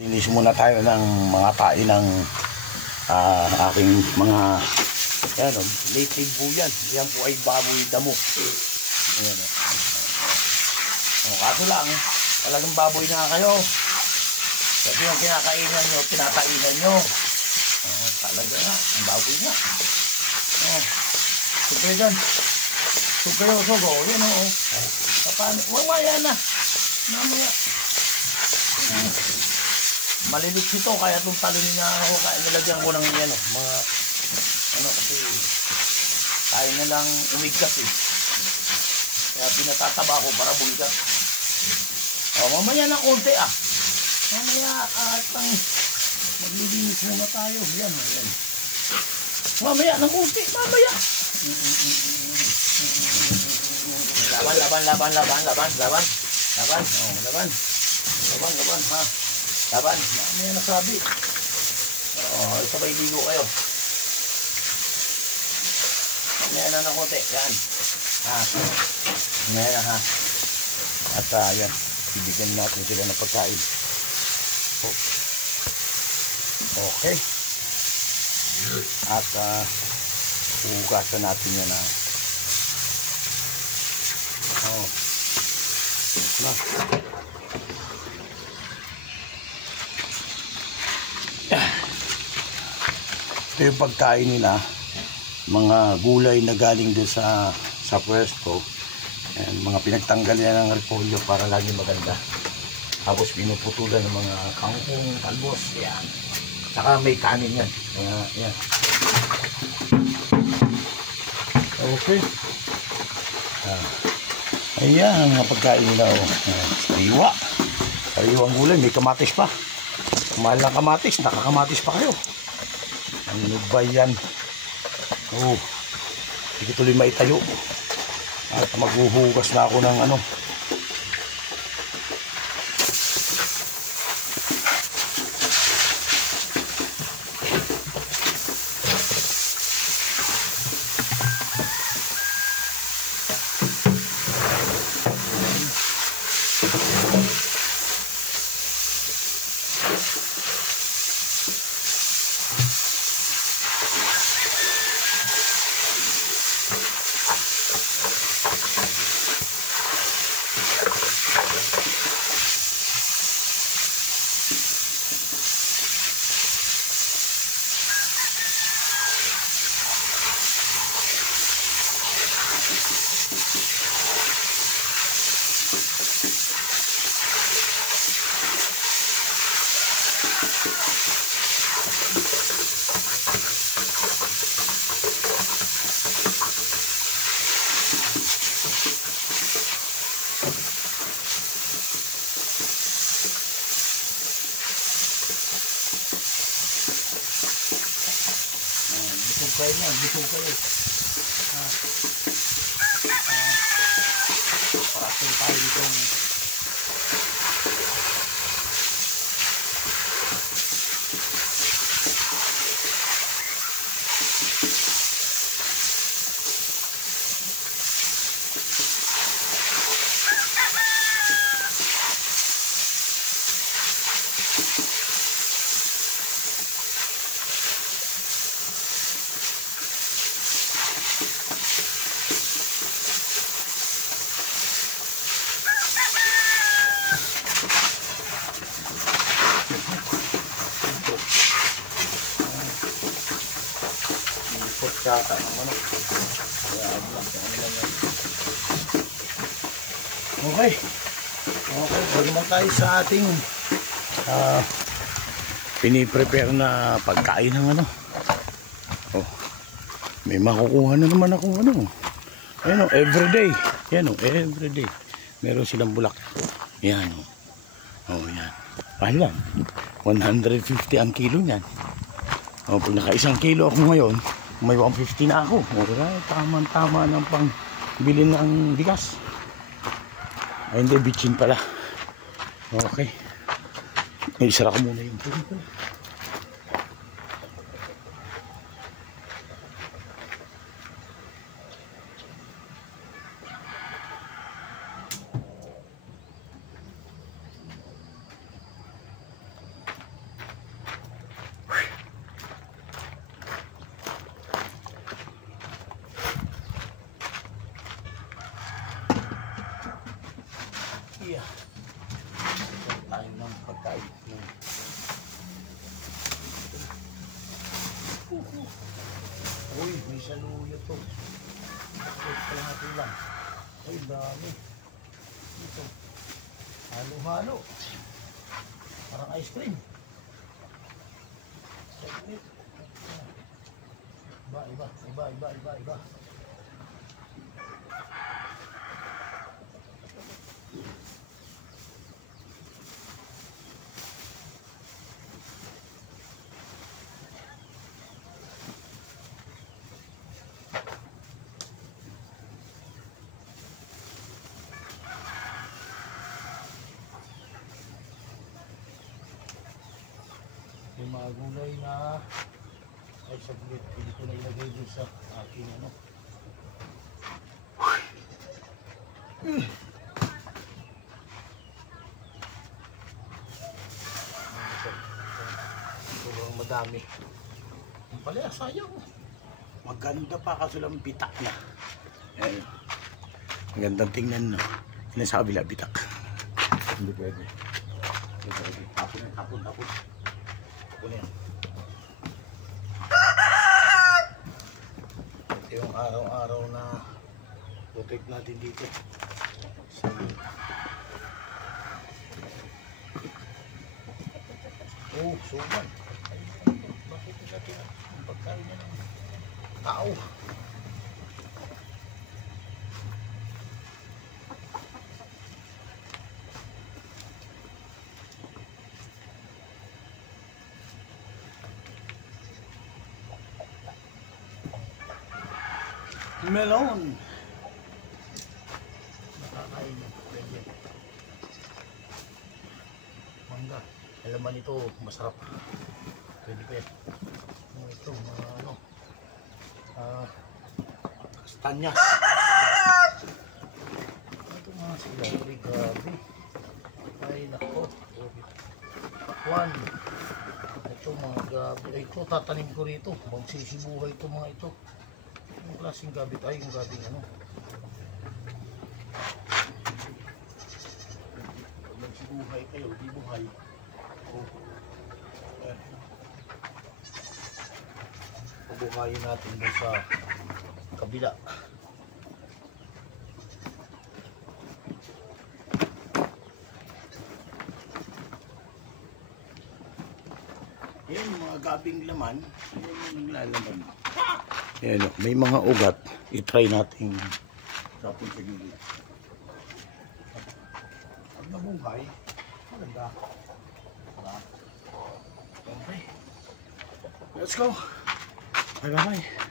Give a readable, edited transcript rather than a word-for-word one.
Linis muna tayo ng mga tain ng aking mga native po yan. Yan po ay baboy damo. Ayan, kaso lang, talagang baboy na kayo. Kasi yung kinakainan nyo, tinatainan nyo. Talaga nga, ang baboy nga. Sugay dyan. Sugay o sugo. Yan o. Mamaya na. Mamaya. Maliliit ito, kaya itong talunin na ako, kaya nilagyan ko ng yan, mga, kasi, kaya na lang umigkas Kaya pinatataba ko para bumigas. Mamaya na konti Mamaya, maglilinis muna tayo. Yan. Mamaya na konti, mamaya. Laban, ha. Laban, mamaya nasabi. Sabay ligo kayo. Mamaya na ng konti, yan. Mamaya na, ha. At yan, bibigyan natin sila ng pagkain. Okay. At hugasan natin yan, ha. Ito yung pagkain nila, mga gulay na galing doon sa pwesto, and mga pinagtanggal yan ng repolyo para lagi maganda. Tapos pinuputulan ng mga kangkong, talbos, yan. Saka may kanin yan. Yan. Okay. Ayan ang mga pagkain nila. Sariwang gulay, may kamatis pa. Mahal ng kamatis, nakakamatis pa kayo. Ano ba yan? Hindi tuloy maitayo. At maghuhugas na ako ng bisog kayo. Parating tayo ditong kata ng manok. Okay. Bagaman tayo sa ating piniprepare na pagkain ng may makukuha na naman akong Ayan everyday. Yan everyday. Meron silang bulak. Yan yan. Pahilan. 150 ang kilo niyan. Pag naka 1 kilo ako ngayon, may 150 na ako. Tama-tama ng pangbili ng bigas. Ay hindi, bitchin pala. Okay. Isara ko muna yung tubig ko. Uy, may saluyo to. Ito kalahati lang. Uy, dami. Ito. Halo-halo. Parang ice cream. Iba. Yung mga gulay na ay saglit, hindi ko na ilagay dun sa aking ano. Sobrang madami. Yung pala, sayang. Maganda pa kasi lang bitak na. Ayan. Magandang tingnan, no? Sinasabi lang bitak. Hindi pwede. Tapon. Tapon yan. Ito yung araw-araw na protect natin dito. Oh, suman. Bakit natin ang pagkain niya ng tao? Melon. Nakakain niya. Mangga. Alam mo nito, masarap. Pwede pa yan. Ito, mga ano. Kastanyas. Ito mga sila. Grabe. Ay, nako. Pakwan. Ito mga gabi. Ito, tatanim ko rito. Magsisibuhay ito mga ito. Yung klaseng gabi tayo, yung gabing ano. Pag nagsibuhay kayo, di buhay. Pabuhayin natin doon sa kabila. Yan, mga gabing laman. Yan yung naglalaman. Yan, may mga ugat. I-try natin tapon sa gilid. Pag nabuhay, maganda. Okay. Let's go. Bye-bye.